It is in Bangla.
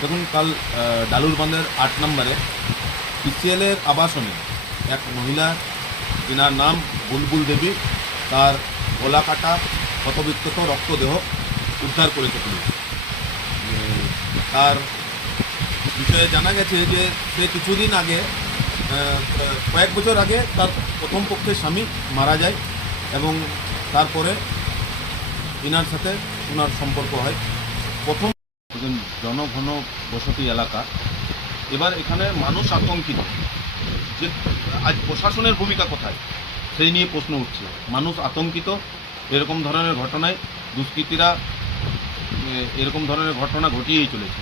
দেখুন, কাল ডালুর বাঁধের আট নম্বরে পিসিএলের আবাসনে এক মহিলা, যিনার নাম বুলবুল দেবী, তার গলা কাটা ক্ষতবিক্ষত রক্তদেহ উদ্ধার করেছে পুলিশ। তার বিষয়ে জানা গেছে যে সে কিছুদিন আগে কয়েক বছর আগে তার প্রথম পক্ষের স্বামী মারা যায় এবং তারপরে ইনার সাথে ওনার সম্পর্ক হয়। প্রথম একজন জনঘন বসতি এলাকা। এবার এখানে মানুষ আতঙ্কিত যে আজ প্রশাসনের ভূমিকা কোথায়? সেই নিয়ে প্রশ্ন উঠছে। মানুষ আতঙ্কিত এরকম ধরনের ঘটনায় দুষ্কৃতীরা এরকম ধরনের ঘটনা ঘটিয়েই চলেছে।